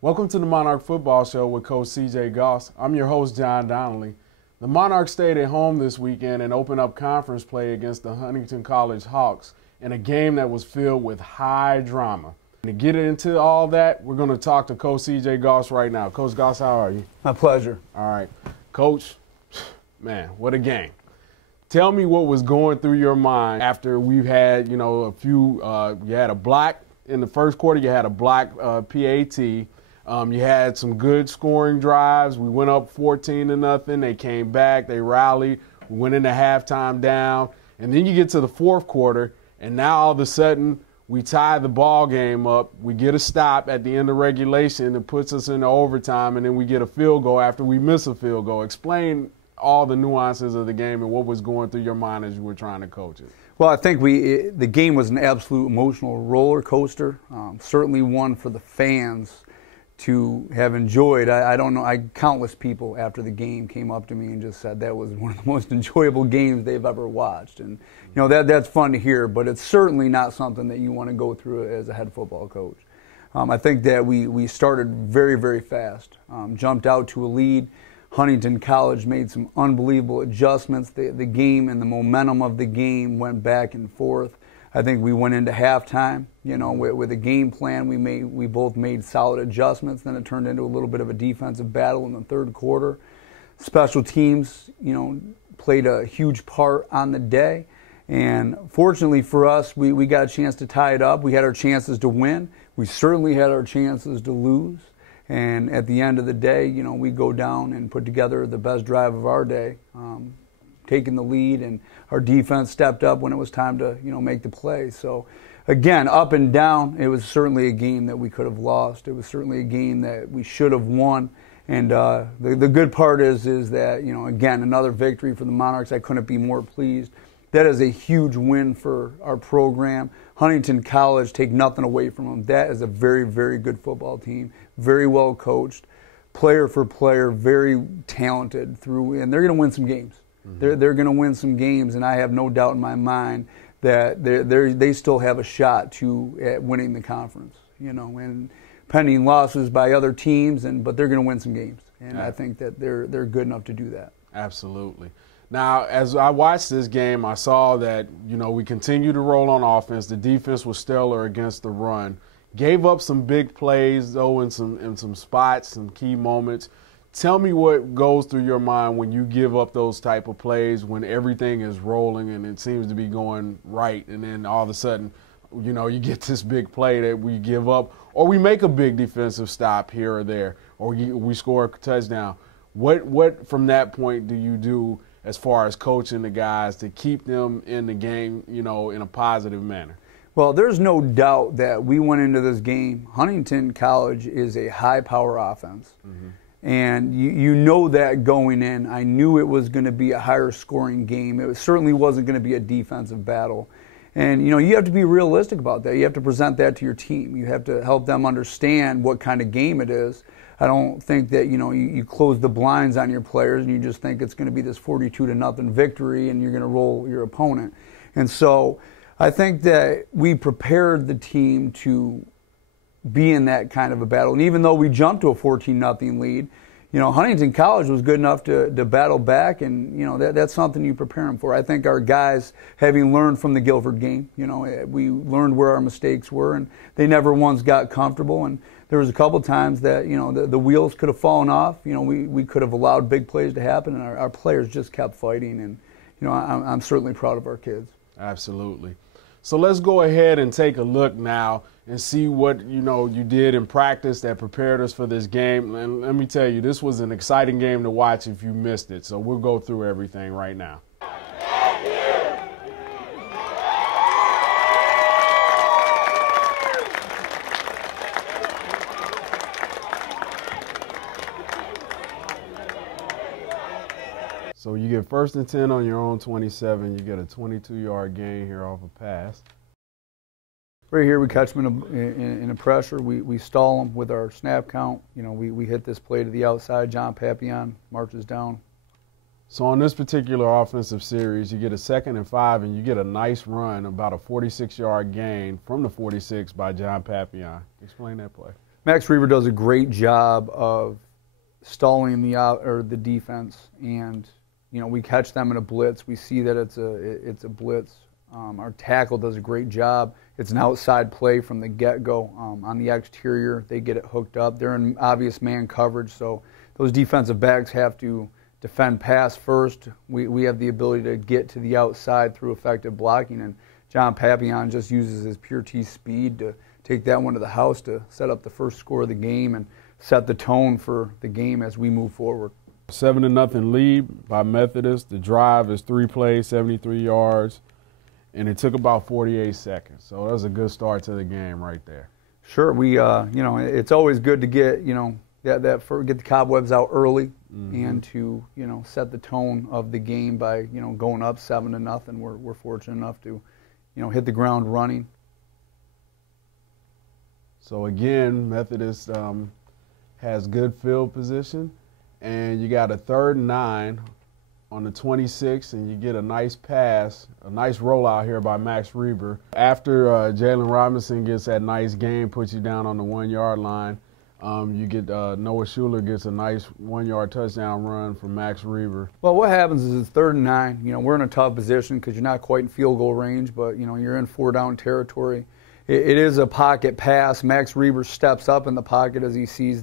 Welcome to the Monarch Football Show with Coach CJ Goss. I'm your host, John Donnelly. The Monarchs stayed at home this weekend and opened up conference play against the Huntingdon College Hawks in a game that was filled with high drama. And to get into all that, we're going to talk to Coach CJ Goss right now. Coach Goss, how are you? My pleasure. All right. Coach, man, what a game. Tell me what was going through your mind after we've had, a few, you had a block in the first quarter, you had a block PAT. You had some good scoring drives. We went up 14-0. They came back. They rallied. We went into halftime down. And then you get to the fourth quarter, and now all of a sudden we tie the ball game up. We get a stop at the end of regulation that puts us into overtime, and then we get a field goal after we miss a field goal. Explain all the nuances of the game and what was going through your mind as you were trying to coach it. Well, I think the game was an absolute emotional roller coaster, certainly one for the fans to have enjoyed. I don't know, countless people after the game came up to me and just said that was one of the most enjoyable games they've ever watched. And that's fun to hear, but it's certainly not something that you want to go through as a head football coach. I think that we started very, very fast, jumped out to a lead. Huntingdon College made some unbelievable adjustments. The game and the momentum of the game went back and forth. I think we went into halftime, with a game plan. We both made solid adjustments. Then it turned into a little bit of a defensive battle in the third quarter. Special teams, played a huge part on the day. And fortunately for us, we got a chance to tie it up. We had our chances to win. We certainly had our chances to lose. And at the end of the day, we go down and put together the best drive of our day, taking the lead, and our defense stepped up when it was time to, make the play. So, again, up and down, it was certainly a game that we could have lost. It was certainly a game that we should have won. And the good part is that, again, another victory for the Monarchs. I couldn't be more pleased. That is a huge win for our program. Huntingdon College, take nothing away from them. That is a very, very good football team, very well coached, player for player, very talented and they're going to win some games. Mm-hmm. They're going to win some games, and I have no doubt in my mind that they still have a shot at winning the conference. And pending losses by other teams, but they're going to win some games, and yeah. I think that they're good enough to do that. Absolutely. Now, as I watched this game, I saw that, we continued to roll on offense. The defense was stellar against the run. Gave up some big plays, though, in some spots, some key moments. Tell me what goes through your mind when you give up those type of plays, when everything is rolling and it seems to be going right, and then all of a sudden, you get this big play that we give up, or we make a big defensive stop here or there, or we score a touchdown. What from that point do you do as far as coaching the guys to keep them in the game, in a positive manner? Well, there's no doubt that we went into this game. Huntingdon College is a high-power offense. Mm-hmm. And you know that going in. I knew it was going to be a higher-scoring game. It certainly wasn't going to be a defensive battle. And, you have to be realistic about that. You have to present that to your team. You have to help them understand what kind of game it is. I don't think that, you close the blinds on your players and you just think it's going to be this 42-0 victory and you're going to roll your opponent. And so I think that we prepared the team to be in that kind of a battle. And even though we jumped to a 14-0 lead, Huntingdon College was good enough to battle back, and, that's something you prepare them for. I think our guys, having learned from the Guilford game, we learned where our mistakes were, and they never once got comfortable. And there was a couple times that, the wheels could have fallen off. We could have allowed big plays to happen, and our players just kept fighting. And, I'm certainly proud of our kids. Absolutely. So let's go ahead and take a look now and see what, you did in practice that prepared us for this game. And let me tell you, this was an exciting game to watch if you missed it. So we'll go through everything right now. So you get 1st and 10 on your own 27. You get a 22-yard gain here off a pass. Right here, we catch them in a pressure. We stall them with our snap count. We hit this play to the outside. John Papillon marches down. So on this particular offensive series, you get a 2nd and 5, and you get a nice run, about a 46-yard gain from the 46 by John Papillon. Explain that play. Max Reber does a great job of stalling the defense, and we catch them in a blitz. We see that it's a blitz. Our tackle does a great job. It's an outside play from the get-go. On the exterior, they get it hooked up. They're in obvious man coverage, so those defensive backs have to defend pass first. We have the ability to get to the outside through effective blocking, and John Papillon just uses his pure T speed to take that one to the house to set up the first score of the game and set the tone for the game as we move forward. 7-0 lead by Methodist. The drive is 3 plays, 73 yards, and it took about 48 seconds. So that was a good start to the game right there. Sure, we it's always good to get get the cobwebs out early and to set the tone of the game by going up 7-0. We're fortunate enough to hit the ground running. So again, Methodist has good field position, and you got a 3rd and 9 on the 26, and you get a nice pass, a nice rollout here by Max Reber. After Jalen Robinson gets that nice game, puts you down on the 1-yard line, you get Noah Schuler gets a nice 1-yard touchdown run from Max Reber. Well, what happens is it's 3rd and 9. We're in a tough position because you're not quite in field goal range, but you're in 4-down territory. It is a pocket pass. Max Reber steps up in the pocket as he sees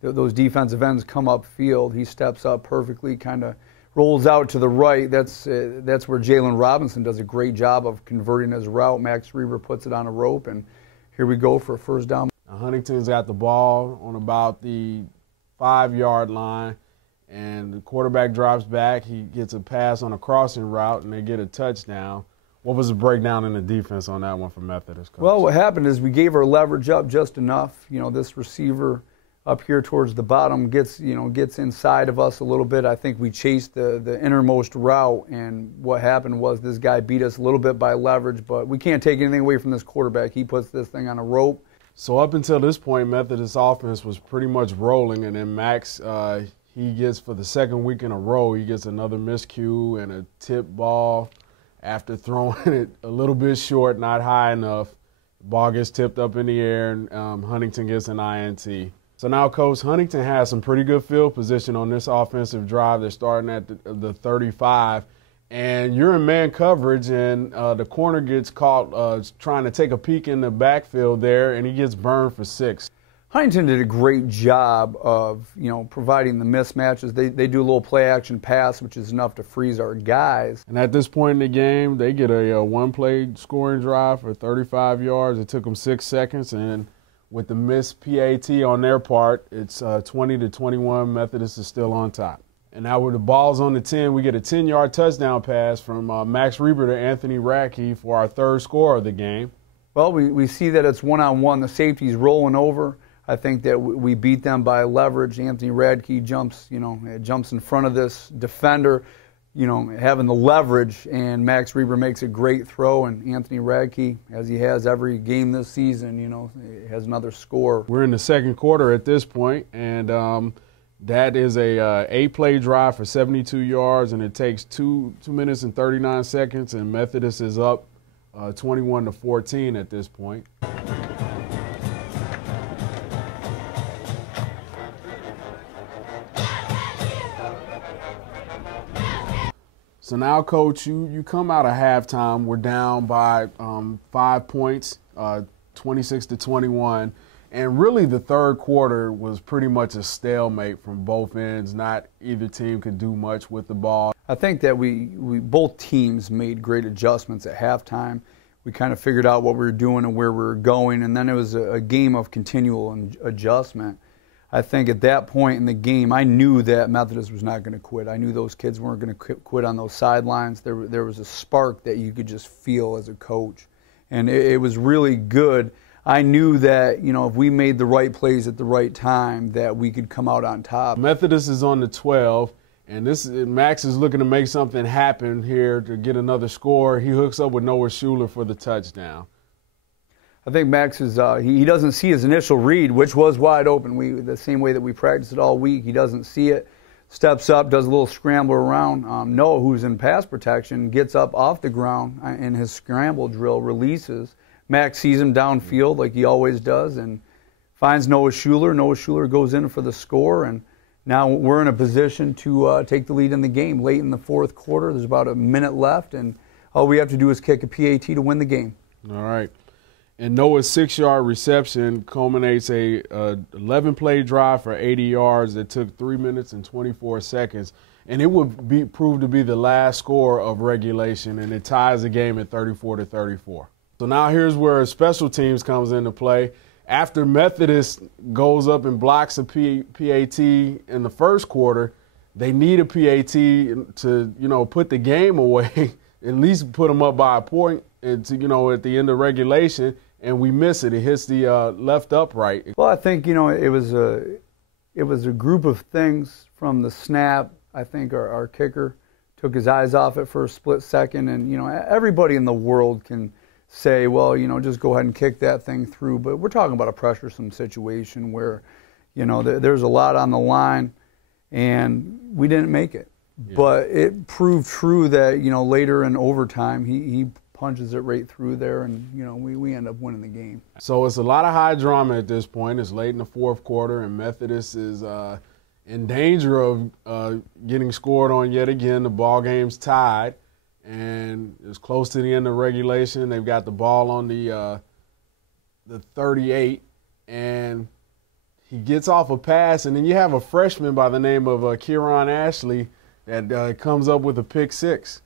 those defensive ends come upfield. He steps up perfectly, kind of rolls out to the right. That's where Jalen Robinson does a great job of converting his route. Max Reber puts it on a rope, and here we go for a 1st down. Huntington's got the ball on about the 5-yard line, and the quarterback drops back. He gets a pass on a crossing route, and they get a touchdown. What was the breakdown in the defense on that one for Methodist, Coach? Well, what happened is we gave our leverage up just enough. This receiver up here towards the bottom gets inside of us a little bit. I think we chased the innermost route, and what happened was this guy beat us a little bit by leverage, but we can't take anything away from this quarterback. He puts this thing on a rope. So up until this point, Methodist offense was pretty much rolling, and then Max, he gets, for the 2nd week in a row, he gets another miscue and a tip ball. After throwing it a little bit short, not high enough, the ball gets tipped up in the air, and Huntington gets an INT. So now, Coach, Huntington has some pretty good field position on this offensive drive. They're starting at the 35, and you're in man coverage, and the corner gets caught trying to take a peek in the backfield there, and he gets burned for 6. Huntington did a great job of, providing the mismatches. They do a little play-action pass, which is enough to freeze our guys. And at this point in the game, they get a one-play scoring drive for 35 yards. It took them 6 seconds, and with the missed PAT on their part, it's 20-21. Methodist is still on top. And now with the ball's on the 10, we get a 10-yard touchdown pass from Max Reber to Anthony Radke for our 3rd score of the game. Well, we see that it's one-on-one. The safety's rolling over. I think that we beat them by leverage. Anthony Radke jumps in front of this defender, having the leverage, and Max Reber makes a great throw, and Anthony Radke, as he has every game this season, has another score. We're in the 2nd quarter at this point, and that is a 8-play drive for 72 yards, and it takes 2 minutes and 39 seconds, and Methodist is up 21-14 at this point. So now, Coach, you come out of halftime. We're down by 5 points, 26-21. And really the 3rd quarter was pretty much a stalemate from both ends. Not either team could do much with the ball. I think that we both teams made great adjustments at halftime. We kind of figured out what we were doing and where we were going, and then it was a game of continual adjustment. I think at that point in the game, I knew that Methodist was not going to quit. I knew those kids weren't going to quit on those sidelines. There was a spark that you could just feel as a coach, and it was really good. I knew that, if we made the right plays at the right time, that we could come out on top. Methodist is on the 12, and Max is looking to make something happen here to get another score. He hooks up with Noah Schuler for the touchdown. I think Max is he doesn't see his initial read, which was wide open. The same way that we practiced it all week. He doesn't see it, steps up, does a little scramble around. Noah, who's in pass protection, gets up off the ground in his scramble drill, releases. Max sees him downfield like he always does and finds Noah Schuler. Noah Schuler goes in for the score, and now we're in a position to take the lead in the game. Late in the fourth quarter, there's about a minute left, and all we have to do is kick a PAT to win the game. All right. And Noah's 6-yard reception culminates a 11-play drive for 80 yards that took 3 minutes and 24 seconds. And it would prove to be the last score of regulation, and it ties the game at 34-34. So now here's where special teams comes into play. After Methodist goes up and blocks a PAT in the first quarter, they need a PAT to, put the game away, at least put them up by a point, and to, at the end of regulation, and we miss it. It hits the left upright. Well, I think, it was a group of things from the snap. I think our kicker took his eyes off it for a split second, and, everybody in the world can say, well, just go ahead and kick that thing through. But we're talking about a pressuresome situation where, there's a lot on the line, and we didn't make it. Yeah. But it proved true that, later in overtime, he punches it right through there, and, we end up winning the game. So it's a lot of high drama at this point. It's late in the fourth quarter, and Methodist is in danger of getting scored on yet again. The ball game's tied. And it's close to the end of regulation. They've got the ball on the 38, and he gets off a pass, and then you have a freshman by the name of Kieran Ashley that comes up with a pick six.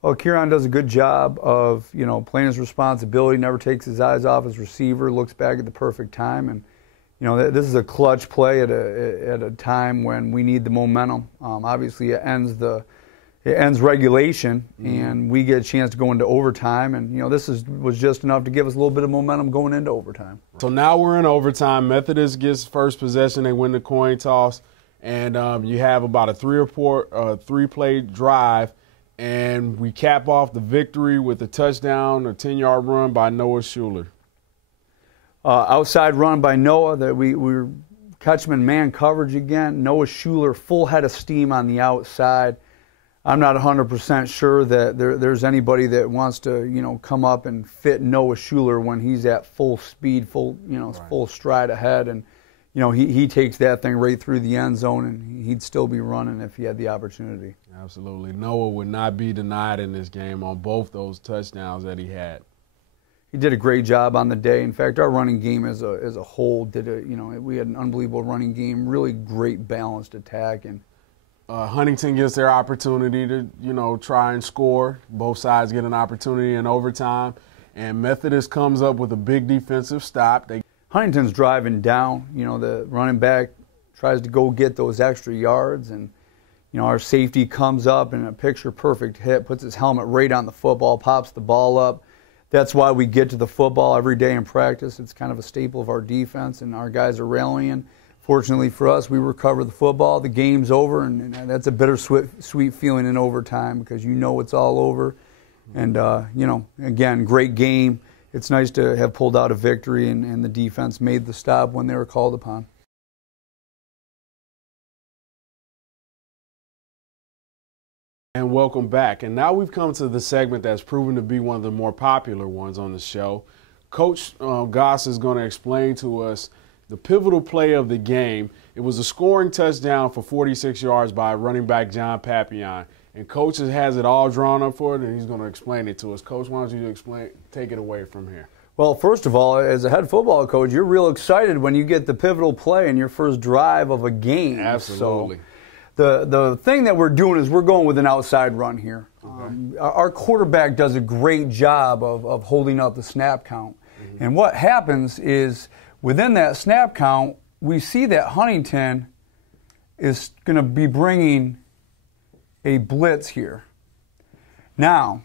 Well, Kieran does a good job of playing his responsibility, never takes his eyes off his receiver, looks back at the perfect time, and this is a clutch play at a time when we need the momentum. Obviously, it ends regulation, and we get a chance to go into overtime. And, this was just enough to give us a little bit of momentum going into overtime. So now we're in overtime. Methodist gets first possession. They win the coin toss. And you have about a three-play drive. And we cap off the victory with a touchdown, a 10-yard run by Noah Schuler. Outside run by Noah. That we were catching in man coverage again. Noah Schuler, full head of steam on the outside. I'm not 100% sure that there's anybody that wants to, come up and fit Noah Schuler when he's at full speed, full stride ahead. And, he takes that thing right through the end zone, and he'd still be running if he had the opportunity. Absolutely. Noah would not be denied in this game on both those touchdowns that he had. He did a great job on the day. In fact, our running game as a whole we had an unbelievable running game, really great balanced attack. And Huntingdon gets their opportunity to, try and score. Both sides get an opportunity in overtime. And Methodist comes up with a big defensive stop. Huntington's driving down. The running back tries to go get those extra yards. And, our safety comes up in a picture-perfect hit, puts his helmet right on the football, pops the ball up. That's why we get to the football every day in practice. It's kind of a staple of our defense, and our guys are rallying. Fortunately for us, we recover the football. The game's over, and that's a bittersweet feeling in overtime because it's all over. And, again, great game. It's nice to have pulled out a victory, and the defense made the stop when they were called upon. And welcome back. And now we've come to the segment that's proven to be one of the more popular ones on the show. Coach Goss is going to explain to us the pivotal play of the game. It was a scoring touchdown for 46 yards by running back John Papillon. And Coach has it all drawn up for it, and he's going to explain it to us. Coach, why don't you take it away from here? Well, first of all, as a head football coach, you're real excited when you get the pivotal play in your first drive of a game. Absolutely. So the thing that we're doing is we're going with an outside run here. Okay. Our quarterback does a great job of holding up the snap count. Mm-hmm. And what happens is within that snap count, we see that Huntingdon is going to be bringing a blitz here. Now,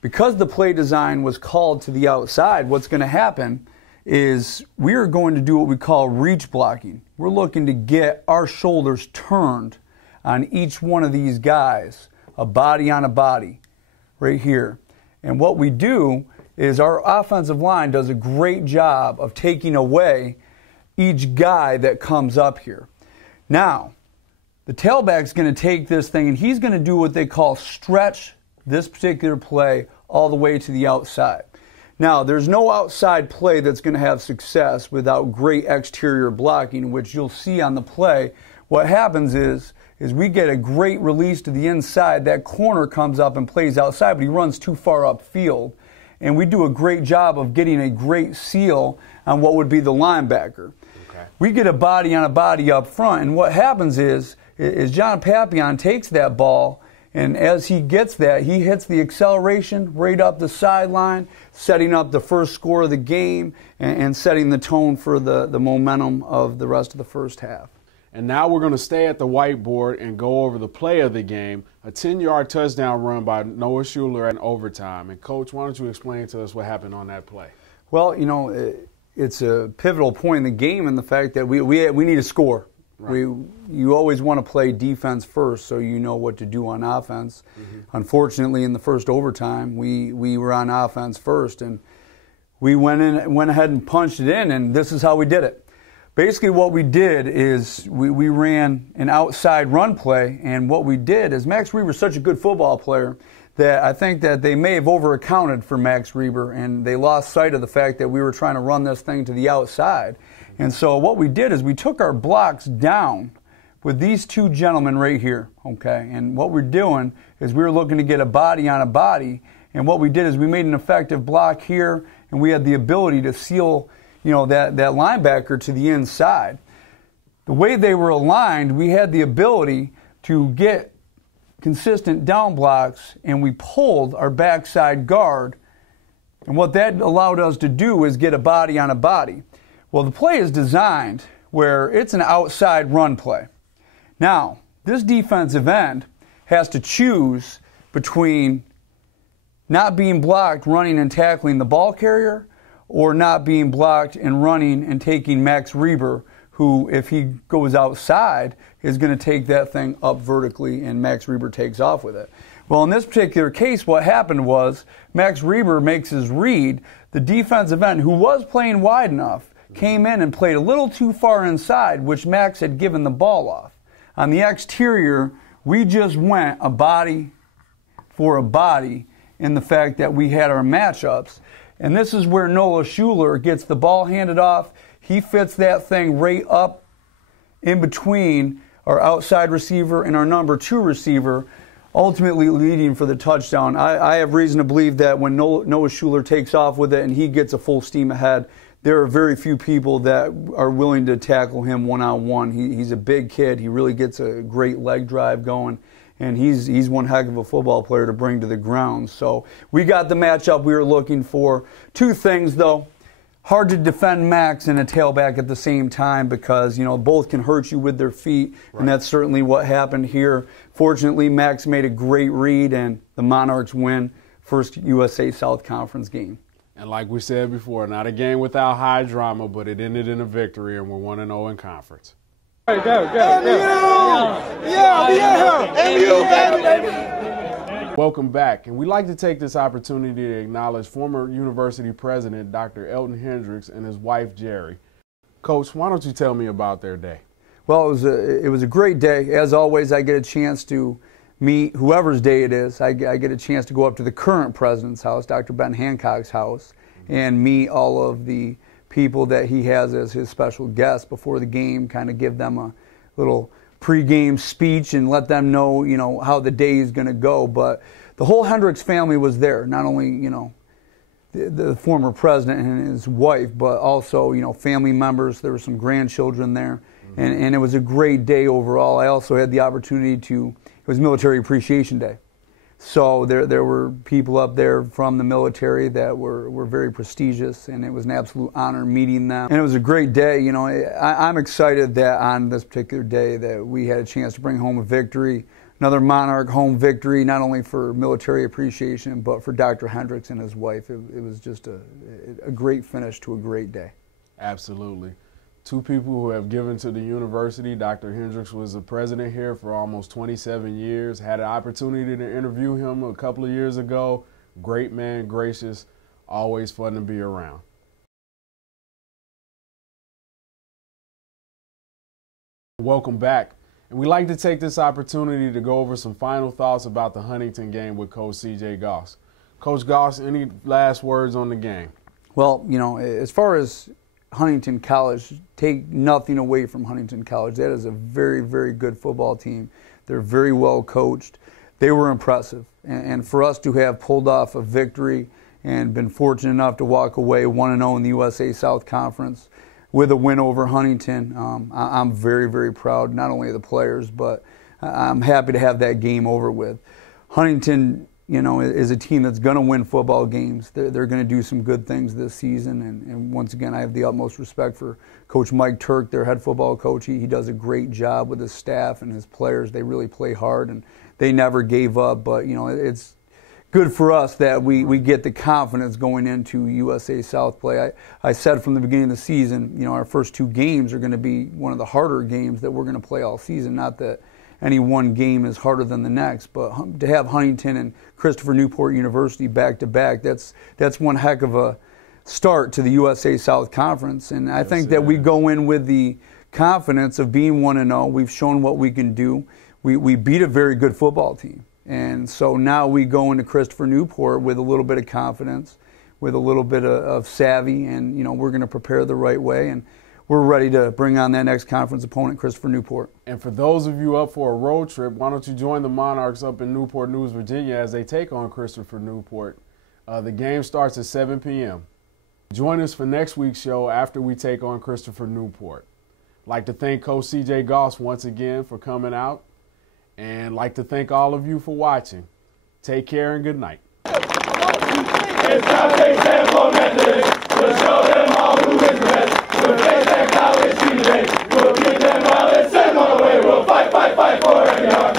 because the play design was called to the outside, what's going to happen is we are going to do what we call reach blocking. We're looking to get our shoulders turned on each one of these guys, a body on a body, right here. And what we do is our offensive line does a great job of taking away each guy that comes up here. Now, the tailback's going to take this thing, and he's going to do what they call stretch this particular play all the way to the outside. Now, there's no outside play that's going to have success without great exterior blocking, which you'll see on the play. What happens is we get a great release to the inside. That corner comes up and plays outside, but he runs too far upfield. And we do a great job of getting a great seal on what would be the linebacker. Okay. We get a body on a body up front, and what happens is John Papillon takes that ball, and as he gets that, he hits the acceleration right up the sideline, setting up the first score of the game and setting the tone for the momentum of the rest of the first half. And now we're going to stay at the whiteboard and go over the play of the game, a 10-yard touchdown run by Noah Schuler in overtime. And, Coach, why don't you explain to us what happened on that play? Well, you know, it's a pivotal point in the game in the fact that we need to score. Right. You always want to play defense first so you know what to do on offense. Mm-hmm. Unfortunately, in the first overtime, we were on offense first, and we went ahead and punched it in, and this is how we did it. Basically what we did is we ran an outside run play, and what we did is Max Reber's such a good football player that I think that they may have over-accounted for Max Reber, and they lost sight of the fact that we were trying to run this thing to the outside. And so what we did is we took our blocks down with these two gentlemen right here, okay? And what we're doing is we were looking to get a body on a body, and what we did is we made an effective block here, and we had the ability to seal, you know, that linebacker to the inside. The way they were aligned, we had the ability to get consistent down blocks, and we pulled our backside guard, and what that allowed us to do is get a body on a body. Well, the play is designed where it's an outside run play. Now, this defensive end has to choose between not being blocked, running and tackling the ball carrier, or not being blocked and running and taking Max Reber, who, if he goes outside, is going to take that thing up vertically, and Max Reber takes off with it. Well, in this particular case, what happened was Max Reber makes his read. The defensive end, who was playing wide enough, came in and played a little too far inside, which Max had given the ball off. On the exterior, we just went a body for a body in the fact that we had our matchups. And this is where Noah Schuler gets the ball handed off. He fits that thing right up in between our outside receiver and our number 2 receiver, ultimately leading for the touchdown. I have reason to believe that when Noah Schuler takes off with it and he gets a full steam ahead, there are very few people that are willing to tackle him one-on-one. He's a big kid. He really gets a great leg drive going, and he's one heck of a football player to bring to the ground. So we got the matchup we were looking for. Two things, though. Hard to defend Max and a tailback at the same time because, you know, both can hurt you with their feet, right. And that's certainly what happened here. Fortunately, Max made a great read, and the Monarchs win first USA South Conference game. And like we said before, not a game without high drama, but it ended in a victory, and we're 1-0 in conference. Go. Yeah. Welcome back, and we'd like to take this opportunity to acknowledge former university president Dr. Elton Hendricks and his wife Jerry. Coach, why don't you tell me about their day? Well, it was a great day. As always, I get a chance to meet whoever's day it is. I get a chance to go up to the current president's house, Dr. Ben Hancock's house, and meet all of the people that he has as his special guests before the game, kind of give them a little pregame speech and let them know, you know, how the day is going to go. But the whole Hendricks family was there, not only, you know, the former president and his wife, but also, you know, family members. There were some grandchildren there, and it was a great day overall. I also had the opportunity to, it was Military Appreciation Day. So there were people up there from the military that were very prestigious, and it was an absolute honor meeting them. And it was a great day. You know, I'm excited that on this particular day that we had a chance to bring home a victory, another Monarch home victory, not only for military appreciation, but for Dr. Hendricks and his wife. It was just a great finish to a great day. Absolutely. Two people who have given to the university. Dr. Hendricks was the president here for almost 27 years. Had an opportunity to interview him a couple of years ago. Great man, gracious, always fun to be around. Welcome back. And we'd like to take this opportunity to go over some final thoughts about the Huntingdon game with Coach C.J. Goss. Coach Goss, any last words on the game? Well, you know, as far as Huntingdon College, take nothing away from Huntingdon College. That is a very, very good football team. They're very well coached. They were impressive. And for us to have pulled off a victory and been fortunate enough to walk away 1-0 in the USA South Conference with a win over Huntingdon, I'm very, very proud, not only of the players, but I'm happy to have that game over with. Huntingdon, you know, is a team that's going to win football games. They're going to do some good things this season. And once again, I have the utmost respect for Coach Mike Turk, their head football coach. He does a great job with his staff and his players. They really play hard, and they never gave up. But, you know, it's good for us that we get the confidence going into USA South play. I said from the beginning of the season, you know, our first 2 games are going to be one of the harder games that we're going to play all season. Not that any one game is harder than the next, but to have Huntingdon and Christopher Newport University back-to-back, that's one heck of a start to the USA South Conference. And I think that we go in with the confidence of being 1-0. We've shown what we can do. We beat a very good football team. And so now we go into Christopher Newport with a little bit of confidence, with a little bit of savvy, and, you know, we're going to prepare the right way. And we're ready to bring on that next conference opponent, Christopher Newport. And for those of you up for a road trip, why don't you join the Monarchs up in Newport News, Virginia, as they take on Christopher Newport. The game starts at 7 p.m. Join us for next week's show after we take on Christopher Newport. I'd like to thank Coach C.J. Goss once again for coming out, and like to thank all of you for watching. Take care and good night. It's time to take Methodist. We'll show them all who is the best. We'll face that college team today. We'll beat them while it's 7 on the way. We'll fight for every heart.